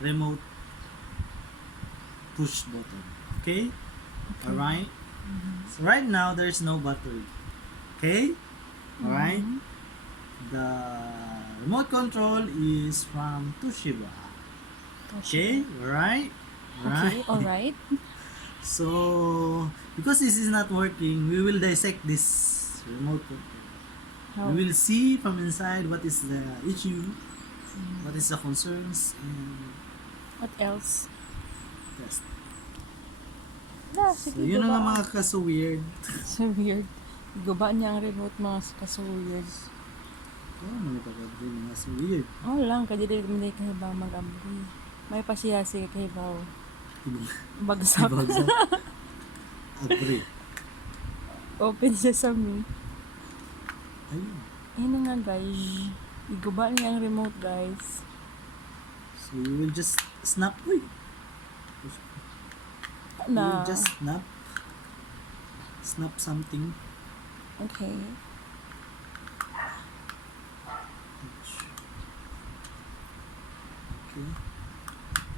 remote push button. Okay? Alright? So right now, there's no battery. Okay? Alright? The remote control is from Toshiba. Okay? Alright? Okay, alright. So, because this is not working, we will dissect this remote control. How? We will see from inside what is the issue, what is the concerns, and What else? test. Na, So, sige, yun na nga guba. mga kaso weird. So weird. Guba niya ang remote mga kaso weird. Oh, mga pagkabri, mga so weird. Oh lang, kaya di hindi kahibaw mag-abri. May pasiyasi kahibaw. Bagsak. Bagsak. Agree. Open sesame. Ayun. Ayun na nga guys. Iguba niya ang remote guys. So, you will just snap. Uy! You Na. will just snap. Snap something. Okay. Okay.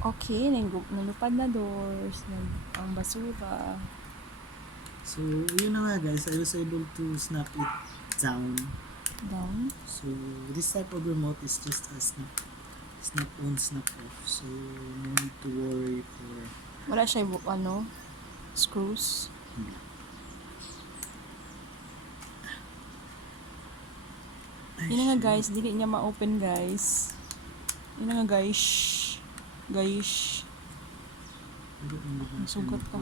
Okay, nalupad na doors, ang basura. So, yun na nga guys. I was able to snap it down. Down. So, this type of remote is just a snap on, snap off. So, no need to worry for... Wala siya, screws. Yun na nga guys, dili niya ma-open guys. Yun na nga guys. Guys. Sugat ka.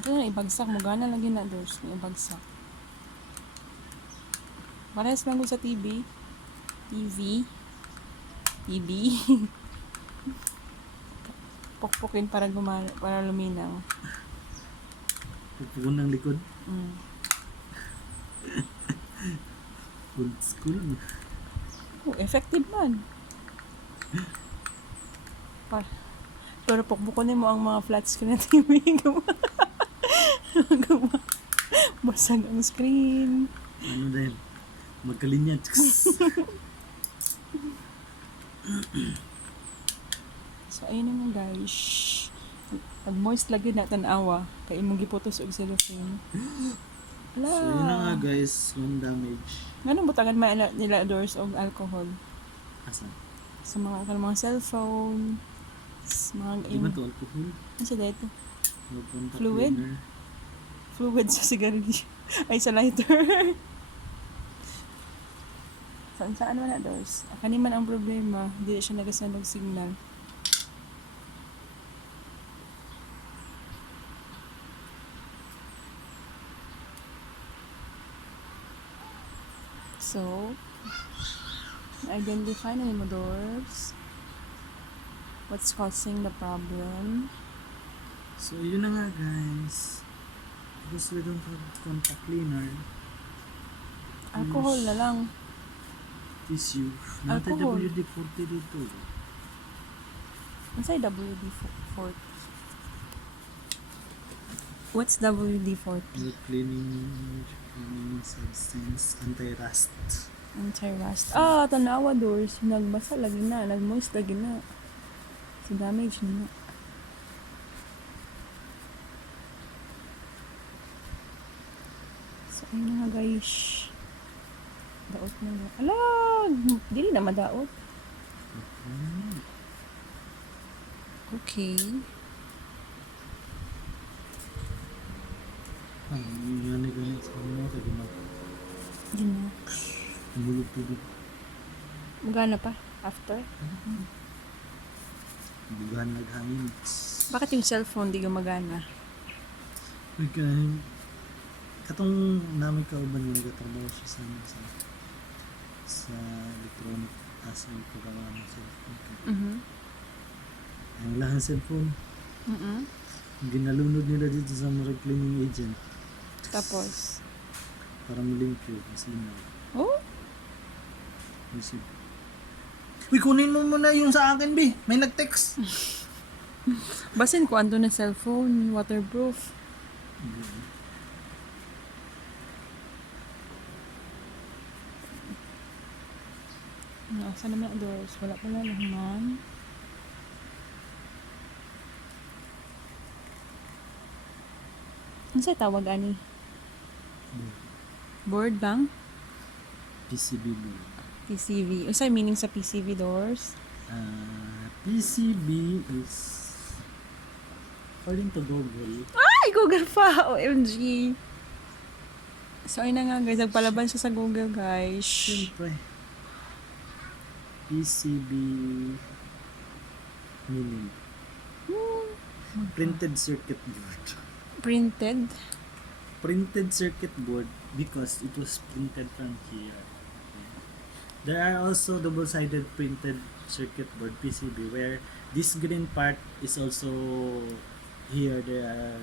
Ako na ibagsak mo, gana lagi na doors, ibagsak. Parehas lang ko sa TV. TV. Pukpukin para luminaw. Pagpugon ng likod. Old school. Oh, effective man. Pero pukpukunin mo ang mga flat screen na TV. Basag ang screen. Ano dahil? Magkalinya. So, ayun naman guys. Pag moist lagi na tanawa, kaya imong giputos og cellophane. Ala. So, yun na nga guys. One damage. Ganun butangan nila doors og alcohol. Asan? Sa mga cellphone, sa mga Di ba ito alcohol? ano sa dito? Contact Fluid? cleaner. Fluid sa sigarilyo. Ay, sa lighter. Saan man na doors? Kani man ang problema, hindi siya nagasend og signal. So, identify na mo doors. What's causing the problem? So, yun na nga guys. Because we don't have contact cleaner. Alcohol na lang. Tissue. Nata Alcohol. WD-40 dito. Ano sa'yo WD-40? What's WD-40? Your cleaning substance, anti-rust. Anti-rust. Tanawa doors. Nagbasa lagi na. Nagmoist lagi na. So, damage na. So, ayun na nga guys. Daot na nga. Ala! Dili na madaot. Okay. Yun na ganit sa mga kagimag. Yun na. Umulog tubig. Magana pa? After? Bugan naghangin. Bakit yung cellphone di gumagana? Katong namin kauban yung nagtatrabaho siya sa electronic as yung paggawa ng cellphone. Ang lahat cellphone, ginalunod nila dito sa mga cleaning agent. Tapos? Para malimpyo, mas linaw. Oh? Kasi, uy, kunin mo muna yung sa akin, B. May nag-text. Basin ko ando na cellphone, waterproof. Asa naman ang doors? Wala pala naman. Ano sa'yo tawag, ani? Board lang? PCB board. PCV. Ano sa'yo meaning sa PCV doors? PCB is according to Google. Ay! Google pa! OMG! So, ayun na nga guys. Nagpalaban siya sa Google, guys. Siyempre. PCB meaning printed circuit board. Printed? Printed circuit board because it was printed from here. There are also double-sided printed circuit board PCB where this green part is also here. They are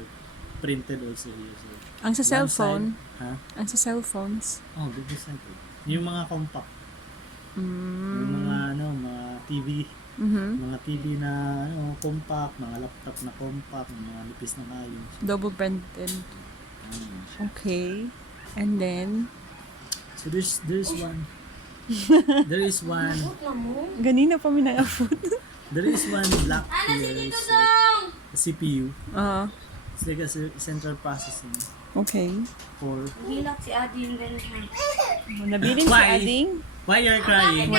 printed also here. So Ang sa one cellphone? side, Ang sa cellphones? oh, double-sided. Yung mga compact. Yung mga mga TV, mga TV na compact, mga laptop na compact, mga nipis na kayo. Double printed. Okay. And then? So there's one. There is one. Ganina pa minang-afot. There is one black here. So, CPU. It's like a central processing Okay. for. Hilak si Adi yung ganyan. Nabiling si Why? Ading. Why you're crying?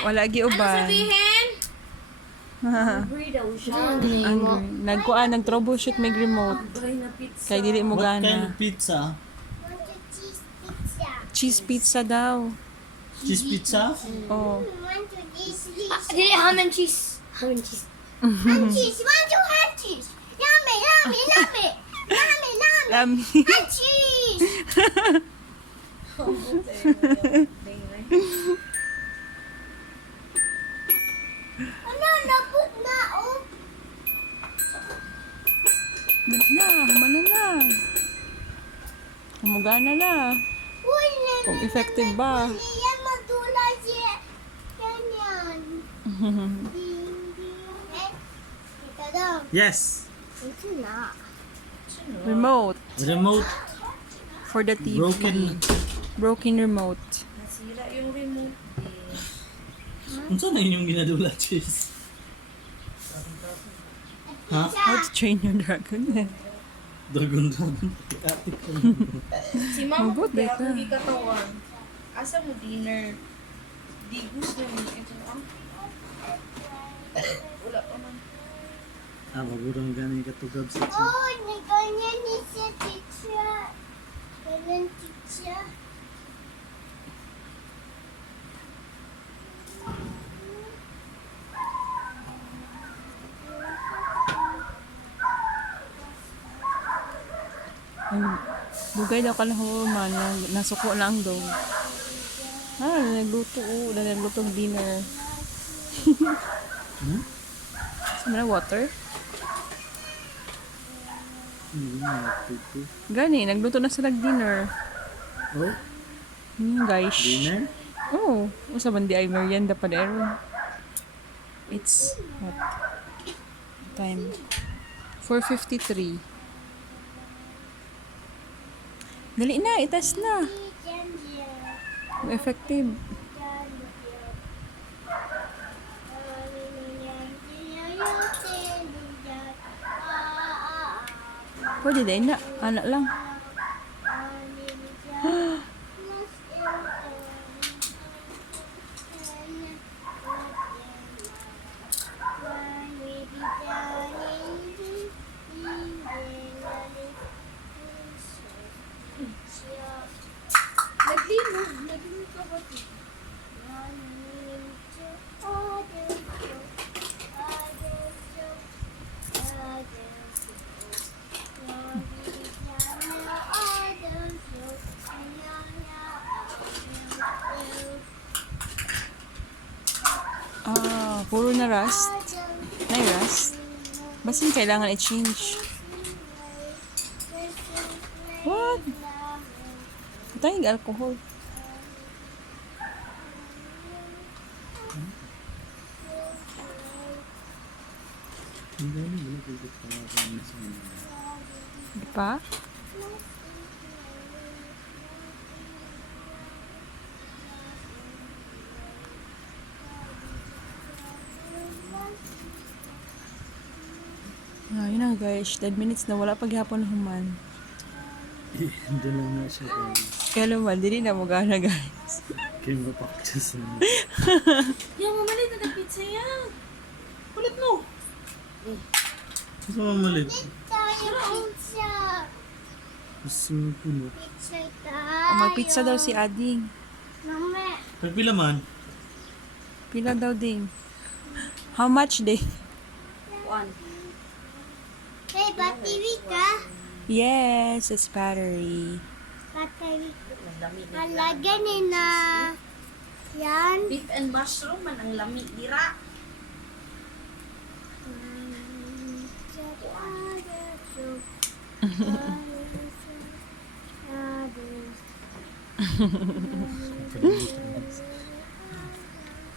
Wala gi Ano uban. sabihin? Hungry daw siya. Nag-troubleshoot may remote. Hungry na pizza. Kaya dili mo What kind gana. of pizza? Cheese pizza daw. Cheese pizza? Oh. Dili, ham and cheese. Ham and cheese. Cheese, want to have cheese? Yummy, yummy, yummy, yummy, yummy, Lami. and cheese. Ano, nabot na, oh. Dali na, humana na. Humugana na. Uy, Kung effective ba. yan madula siya. Ganyan. Ding, ding. Ito daw. Yes. Ito na. Remote. Remote For the TV. Broken remote. Nasira yung remote. Ano na yung ginadula, cheese? Ha? How to train your dragon. Dragon. Si Mama Mabuti pati ka. ako di katawan. Asa mo dinner? Digus na mo. Ito ang... Wala pa man. Magurang ganun katugab sa cheese. Oh, may ganyan ni siya, teacher. Ganyan, teacher. Bugay daw ka na man. Nasuko na ang dog. Nagluto. Nagluto ng dinner. Saan na water? Hindi na nagtuto. Gani, nagluto na sila dinner. Oh, Guys. dinner? Oh, usa man di ay merienda pa dero. It's what time? 4:53. Dali na, itas na. Effective. Pwede din na. Anak lang. Naglimog ka ba? Puro na rust. Na rust. Basin kailangan i-change. What? Ito yung alcohol. Hindi na wala ko pa sa Di pa? Yun na guys, 10 minutes na wala paghapon human. Doon lang na siya guys. Kaya naman, dili na mo gana guys. Kaya mapakchas na. Yung mamalit na pizza yan. Kulit mo. Gusto mo mamalit? Tayo pizza. Gusto mo. Pizza tayo. Magpizza daw si Ading. Mama. Pagpila man? Pila daw ding. How much day? One. Hey, battery ka? Yes, it's battery. Battery. Ang lami na. Halaga na. Yan. Beef and mushroom man ang lami dira.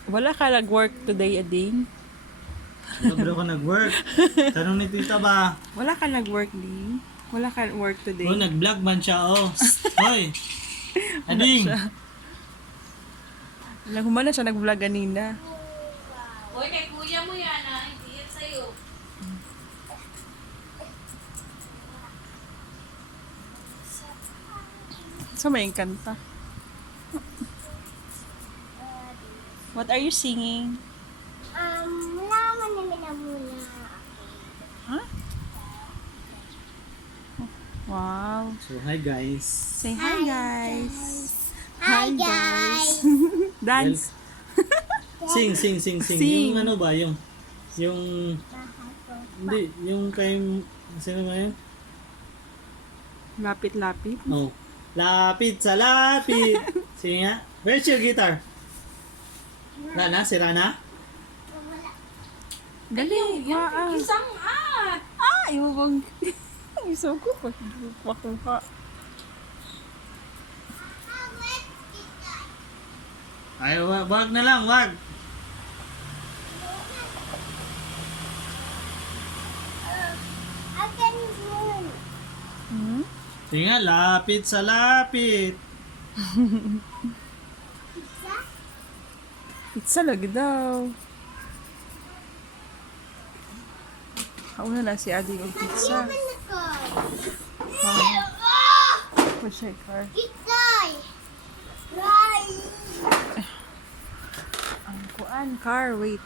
Wala ka nag-work today, Ading? Sobra ka nag-work. Tanong ni tita ba? Wala ka nag-work, Ding? Wala ka work today? Oh, nag-vlog man siya, oh. Hoy! Ading! Humana siya nag-vlog kanina. Hoy, kay kuya mo yan ah. Hindi yan sa'yo. So may kanta. What are you singing? Malaman namin na muna. Huh? Wow. So, hi guys. Say hi, guys. Hi, guys. Dance. Sing. Sing. Yung ano ba? Yung... Hindi, yung kay... Sino ba yun? Lapit-lapit. Oh. Lapit sa lapit. Sige nga. Where's your guitar? Rana? Si Rana? Dali. Waa. Isang ah. Iwo bang... Iso ko pag makuha. Ay, wag na lang, wag. Akin yun. Hmm? Sige nga, lapit sa lapit. Pizza? Pizza lagi daw. Kauna na si Adi ng pizza. Naman ako. Push your car. Pizza! Right! Ang kuan, car, wait.